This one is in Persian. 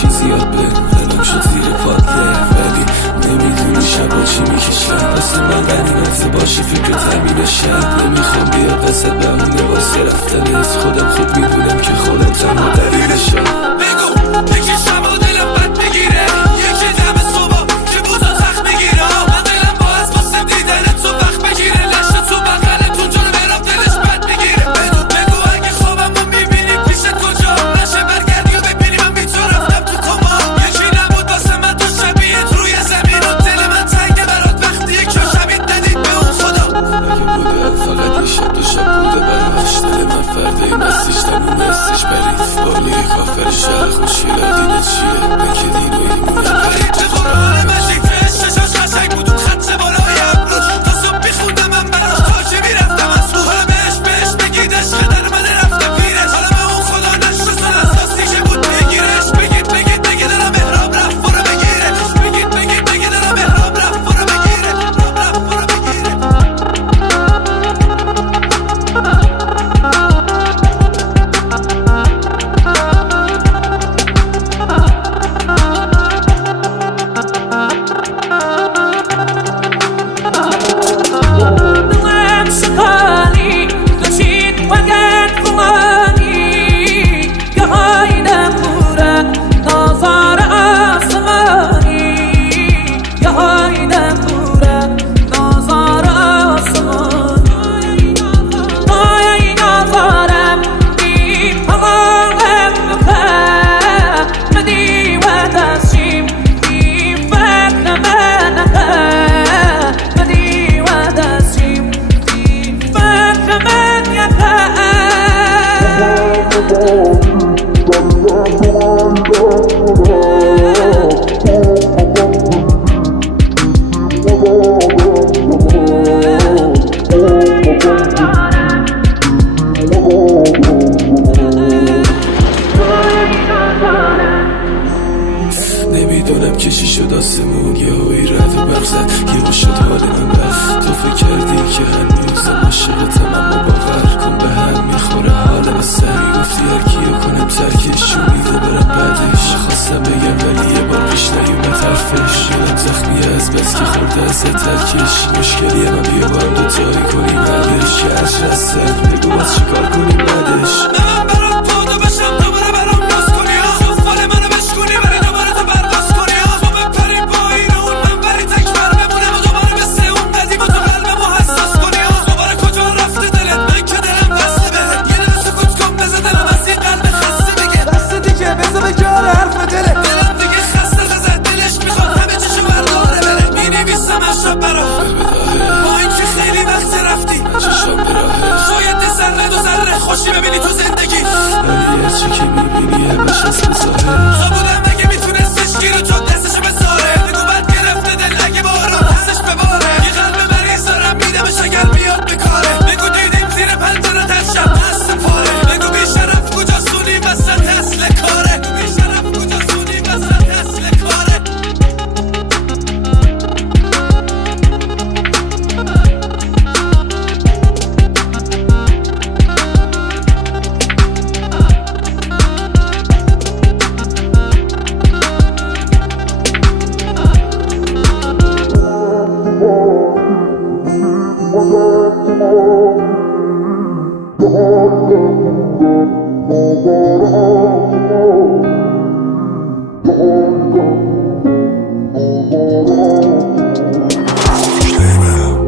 چیزی یاد به دلم شد زیر پاده، ولی نمیدونی شبا چی میکشم. واسه من غنیمت باشی فکر تمین شد. نمیخوام بیاد وسط بهونه واسه رفتنت. خودم خوب میدونم که خودم تنها دلیلشم. بگو یکی شبا دلم بد میگیره، یکی دم صبح که بودا تخت میگیره. من دلم با از واسه دیدنت تو وقت بگیره. لشه تو بغلتون جلو برام دلش بد میگیره. بگو اگه خوابمو میبینی پیشت کجا نشه برگردی و ببینی من بی تو رفتم تو کما. یکی نبود واسه من تو شبیهت روی زمین و دل من تنگه برات وقتی یک شبیه ندید به اون خدا. اگه بوده فقط یه شب دو شب بوده برمش دل من فرده این استیش تموم استیش برید بالی کافر شهر خوشیلا دینه چیه بکه دین و ایمونه برید به قرآن مجید ششاش قشنگ بود اون خط بالای ابروش. تا صبح بیخوندم من براش تاجه میرفتم از رو. حالا بهش بگید عشق در من رفته پیرش. حالا به اون خدا نشستن از دستی که بود بگیرش. بگید بگه دلم محراب رفت برو بگیره. بگید بگه دلم محراب رفت برو بگیره. رفت برو بگیره. نمیدونم که چی شد آسمون یه هایی رد و برق زد یه شد حال من رفت. تو فکر کردی که هنوزم عاشقتم اما باور کن به هم میخوره حالم از سری. گفتی هر کیو کنم ترکش امیده برم بعدش. خواستم بگم ولی یه بار پیش نیومد حرفش. دلم زخمیه از بس که خورده از ترکش. مشکلیه من بیا با هم دوتایی کنیم بعدش. که عرش رستم بگو باز چیکار کنیم بعدش. من برام پادو بشم دوباره برام باز کنی صفال منو بشکنی ولی دوباره تو برداز کنی. تو بپری پایین اون من بری تکبر بمونم و دوباره مثل اون قدیم و تو قلبمو حساس کنی. دوباره کجا رفته دلت من که دلم بسته بهت. یه دل سکوت کن بزه دلم از این قلب خسته دیگه. دست دیگه بزه به جار حرف دلت. دلم دیگه خسته زده دلش میخواد همه چیشو برداره بره. مینویسم از شب برات با این که خیلی وقت رفتی چشم به راهه. شاید ذره دو ذره خوشی ببینی تو زندگی